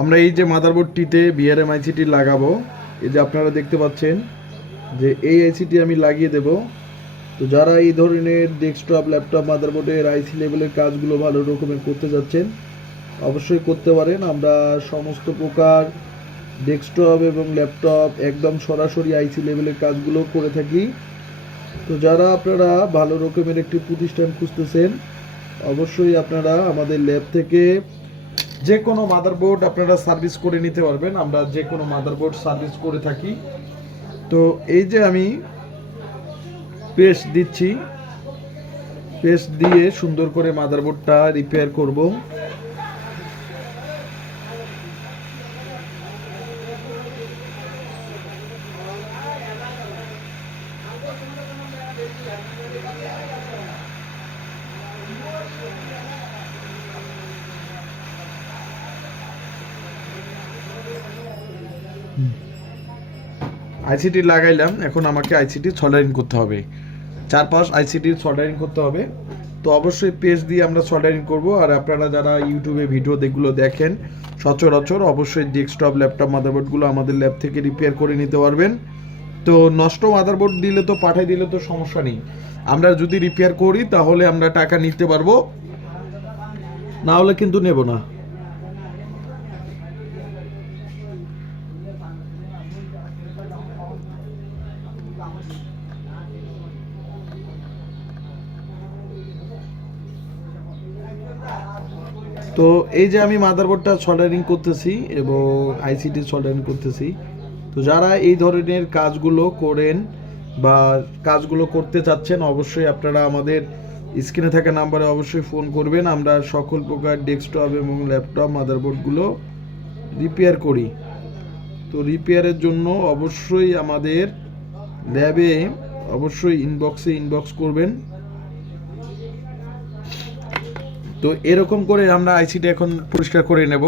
আমরা এই যে মাদারবোর্ডটিতে বিআরএম আইসিটি লাগাবো, এই যে আপনারা দেখতে পাচ্ছেন যে এই আইসিটি আমি লাগিয়ে দেব। তো যারা এই ধরনের ডেস্কটপ ল্যাপটপ মাদারবোর্ডের আইসি লেভেলের কাজগুলো ভালো রকমের করতে যাচ্ছেন অবশ্যই করতে পারেন। আমরা সমস্ত প্রকার ডেস্কটপ এবং ল্যাপটপ একদম সরাসরি আইসি লেভেলের কাজগুলো করে থাকি। তো যারা আপনারা ভালো রকমের একটি প্রতিষ্ঠান খুঁজতেছেন অবশ্যই আপনারা আমাদের ল্যাব থেকে যে কোনো মাদারবোর্ড আপনারা সার্ভিস করে নিতে পারবেন। আমরা যে কোনো মাদারবোর্ড সার্ভিস করে থাকি। তো এই যে আমি পেস্ট দিচ্ছি, পেস্ট দিয়ে সুন্দর করে মাদারবোর্ডটা রিপেয়ার করব। আইসিটি লাগাইলাম, এখন আমাকে আইসিটি সল্ডারিং করতে হবে, চারপাশ আইসিটির সল্ডারিং করতে হবে। তো অবশ্যই পেস্ট দিয়ে আমরা সল্ডারিং করব। আর আপনারা যারা ইউটিউবে ভিডিও যেগুলো দেখেন সচরাচর অবশ্যই ডেস্কটপ ল্যাপটপ মাদারবোর্ডগুলো আমাদের ল্যাব থেকে রিপেয়ার করে নিতে পারবেন। তো নষ্ট মাদারবোর্ড দিলে তো পাঠিয়ে দিলে তো সমস্যা নেই, আমরা যদি রিপেয়ার করি তাহলে আমরা টাকা নিতে পারবো, না হলে কিন্তু নেব না। তো এই যে আমি মাদারবোর্ডটা সল্ডারিং করতেছি এবং আইসিটি সল্ডারিং করতেছি। তো যারা এই ধরনের কাজগুলো করেন বা কাজগুলো করতে চাচ্ছেন অবশ্যই আপনারা আমাদের স্ক্রিনে থাকা নাম্বারে অবশ্যই ফোন করবেন। আমরা সকল প্রকার ডেস্কটপ এবং ল্যাপটপ মাদারবোর্ডগুলো রিপেয়ার করি। তো রিপেয়ারের জন্য অবশ্যই আমাদের ল্যাবে অবশ্যই ইনবক্স করবেন। তো এরকম করে আমরা আইসিটি এখন পরিষ্কার করে নেব।